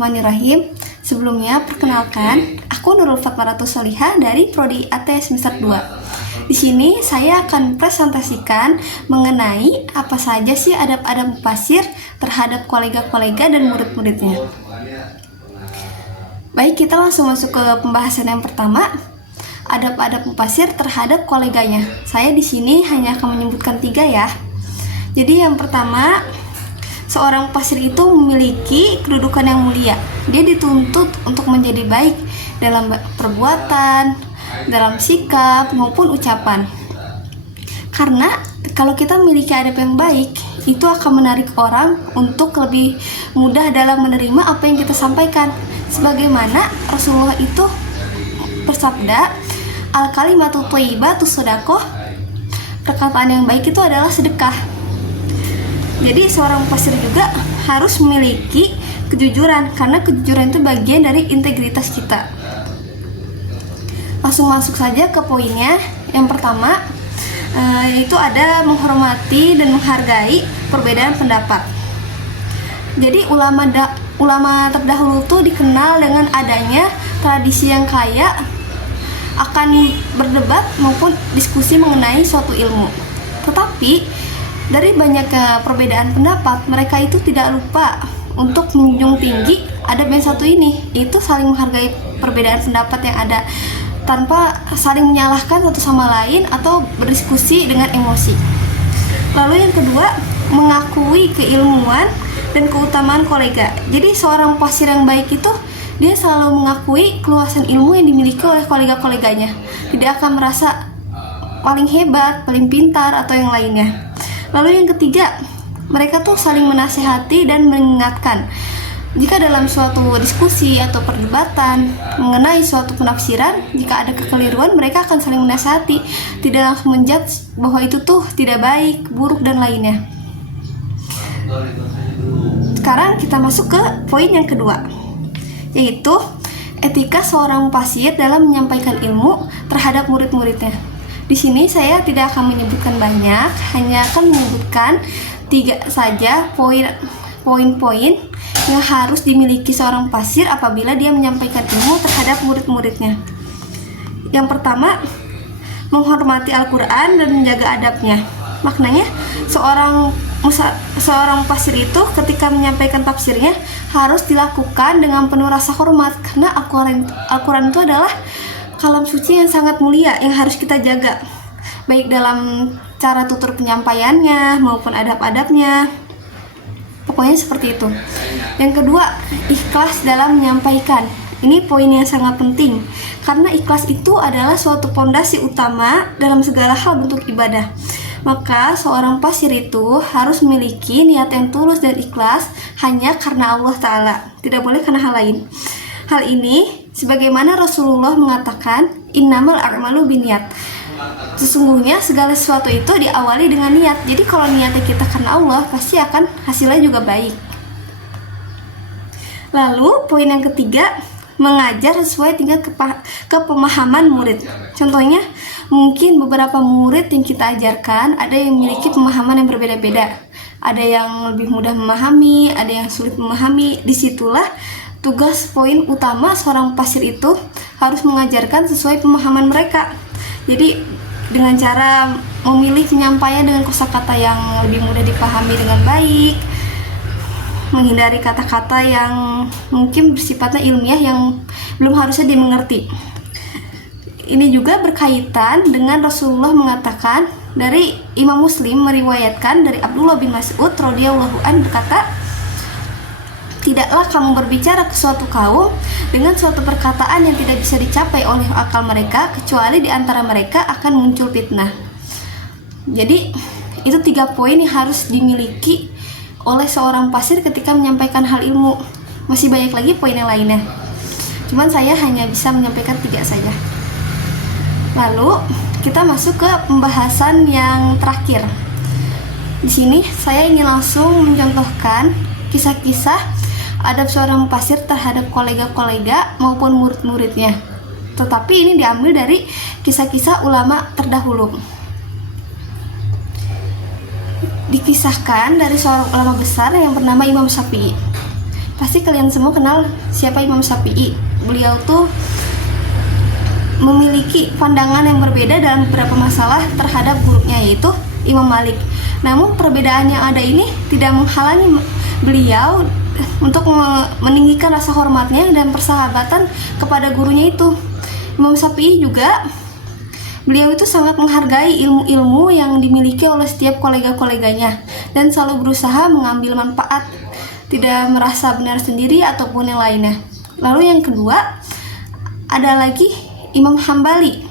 Bismillahirrahmanirrahim. Sebelumnya, perkenalkan, aku Nurul Fatmaratus Solihah dari Prodi AT semester 2. Di sini saya akan presentasikan mengenai apa saja sih adab-adab mufasir terhadap kolega-kolega dan murid-muridnya. Baik, kita langsung masuk ke pembahasan yang pertama. Adab-adab mufasir terhadap koleganya. Saya di sini hanya akan menyebutkan 3 ya. Jadi yang pertama, seorang mufasir itu memiliki kedudukan yang mulia. Dia dituntut untuk menjadi baik dalam perbuatan, dalam sikap maupun ucapan. Karena kalau kita memiliki adab yang baik, itu akan menarik orang untuk lebih mudah dalam menerima apa yang kita sampaikan. Sebagaimana Rasulullah itu bersabda, al-kalimatu thayyibatu shadaqah. Perkataan yang baik itu adalah sedekah. Jadi seorang mufasir juga harus memiliki kejujuran, karena kejujuran itu bagian dari integritas kita. Langsung masuk saja ke poinnya. Yang pertama, yaitu ada menghormati dan menghargai perbedaan pendapat. Jadi ulama terdahulu itu dikenal dengan adanya tradisi yang kaya akan berdebat maupun diskusi mengenai suatu ilmu. Tetapi dari banyaknya perbedaan pendapat, mereka itu tidak lupa untuk menjunjung tinggi adab yang satu ini, yaitu saling menghargai perbedaan pendapat yang ada tanpa saling menyalahkan satu sama lain atau berdiskusi dengan emosi. Lalu yang kedua, mengakui keilmuan dan keutamaan kolega. Jadi seorang mufasir yang baik itu dia selalu mengakui keluasan ilmu yang dimiliki oleh kolega-koleganya. Tidak akan merasa paling hebat, paling pintar atau yang lainnya. Lalu yang ketiga, mereka tuh saling menasihati dan mengingatkan. Jika dalam suatu diskusi atau perdebatan mengenai suatu penafsiran, jika ada kekeliruan, mereka akan saling menasihati, tidak langsung menjudge bahwa itu tuh tidak baik, buruk, dan lainnya. Sekarang kita masuk ke poin yang kedua, yaitu etika seorang mufasir dalam menyampaikan ilmu terhadap murid-muridnya. Di sini saya tidak akan menyebutkan banyak, hanya akan menyebutkan 3 saja poin-poin yang harus dimiliki seorang mufasir apabila dia menyampaikan ilmu terhadap murid-muridnya. Yang pertama, menghormati Al-Quran dan menjaga adabnya. Maknanya, seorang mufasir itu ketika menyampaikan tafsirnya harus dilakukan dengan penuh rasa hormat, karena Al-Quran itu adalah kalam suci yang sangat mulia yang harus kita jaga, baik dalam cara tutur penyampaiannya maupun adab-adabnya. Pokoknya seperti itu. Yang kedua, ikhlas dalam menyampaikan. Ini poin yang sangat penting, karena ikhlas itu adalah suatu pondasi utama dalam segala hal bentuk ibadah. Maka seorang mufasir itu harus memiliki niat yang tulus dan ikhlas hanya karena Allah Ta'ala, tidak boleh karena hal lain. Hal ini sebagaimana Rasulullah mengatakan, innamal a'malu binniyat. Sesungguhnya segala sesuatu itu diawali dengan niat. Jadi kalau niatnya kita karena Allah, pasti akan hasilnya juga baik. Lalu poin yang ketiga, mengajar sesuai tingkat kepemahaman murid. Contohnya, mungkin beberapa murid yang kita ajarkan ada yang memiliki pemahaman yang berbeda-beda. Ada yang lebih mudah memahami, ada yang sulit memahami. Disitulah tugas poin utama seorang mufasir itu harus mengajarkan sesuai pemahaman mereka. Jadi dengan cara memilih penyampaian dengan kosakata yang lebih mudah dipahami dengan baik, menghindari kata-kata yang mungkin bersifatnya ilmiah yang belum harusnya dimengerti. Ini juga berkaitan dengan Rasulullah mengatakan, dari Imam Muslim meriwayatkan dari Abdullah bin Mas'ud radhiyallahu anhu berkata, tidaklah kamu berbicara ke suatu kaum dengan suatu perkataan yang tidak bisa dicapai oleh akal mereka, kecuali di antara mereka akan muncul fitnah. Jadi itu 3 poin yang harus dimiliki oleh seorang mufasir ketika menyampaikan hal ilmu. Masih banyak lagi poin yang lainnya, cuman saya hanya bisa menyampaikan 3 saja. Lalu kita masuk ke pembahasan yang terakhir. Di sini saya ingin langsung mencontohkan kisah-kisah adab seorang mufasir terhadap kolega-kolega maupun murid-muridnya. Tetapi ini diambil dari kisah-kisah ulama terdahulu. Dikisahkan dari seorang ulama besar yang bernama Imam Syafi'i. Pasti kalian semua kenal siapa Imam Syafi'i. Beliau tuh memiliki pandangan yang berbeda dalam beberapa masalah terhadap gurunya, yaitu Imam Malik. Namun perbedaan yang ada ini tidak menghalangi beliau untuk meninggikan rasa hormatnya dan persahabatan kepada gurunya itu. Imam Syafi'i juga, beliau itu sangat menghargai ilmu-ilmu yang dimiliki oleh setiap kolega-koleganya dan selalu berusaha mengambil manfaat, tidak merasa benar sendiri ataupun yang lainnya. Lalu yang kedua, ada lagi Imam Hambali.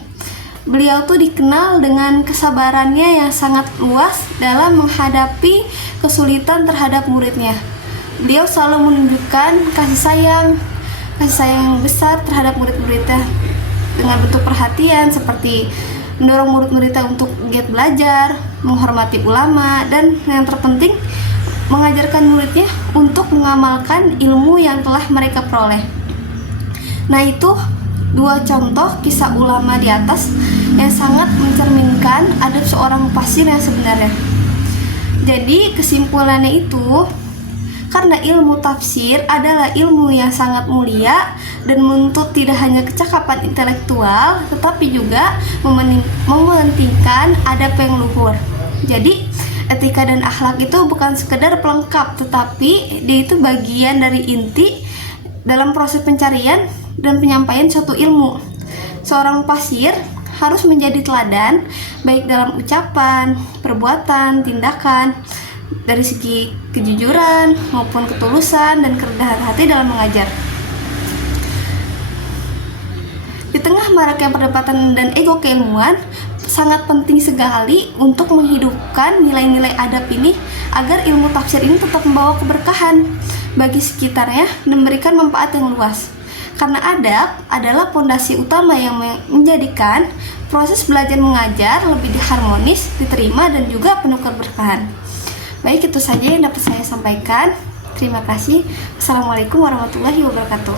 Beliau tuh dikenal dengan kesabarannya yang sangat luas dalam menghadapi kesulitan terhadap muridnya. Beliau selalu menunjukkan kasih sayang yang besar terhadap murid-muridnya dengan bentuk perhatian seperti mendorong murid-muridnya untuk giat belajar, menghormati ulama, dan yang terpenting mengajarkan muridnya untuk mengamalkan ilmu yang telah mereka peroleh. Nah, itu dua contoh kisah ulama di atas yang sangat mencerminkan adab seorang mufassir yang sebenarnya. Jadi kesimpulannya itu, karena ilmu tafsir adalah ilmu yang sangat mulia dan menuntut tidak hanya kecakapan intelektual, tetapi juga mementingkan adab yang luhur. Jadi etika dan akhlak itu bukan sekedar pelengkap, tetapi dia itu bagian dari inti dalam proses pencarian dan penyampaian suatu ilmu. Seorang mufassir harus menjadi teladan baik dalam ucapan, perbuatan, tindakan, dari segi kejujuran maupun ketulusan dan kerendahan hati dalam mengajar. Di tengah maraknya perdebatan dan ego keilmuan, sangat penting sekali untuk menghidupkan nilai-nilai adab ini agar ilmu tafsir ini tetap membawa keberkahan bagi sekitarnya dan memberikan manfaat yang luas. Karena adab adalah fondasi utama yang menjadikan proses belajar mengajar lebih harmonis, diterima, dan juga penuh keberkahan. Baik, itu saja yang dapat saya sampaikan. Terima kasih. Assalamualaikum warahmatullahi wabarakatuh.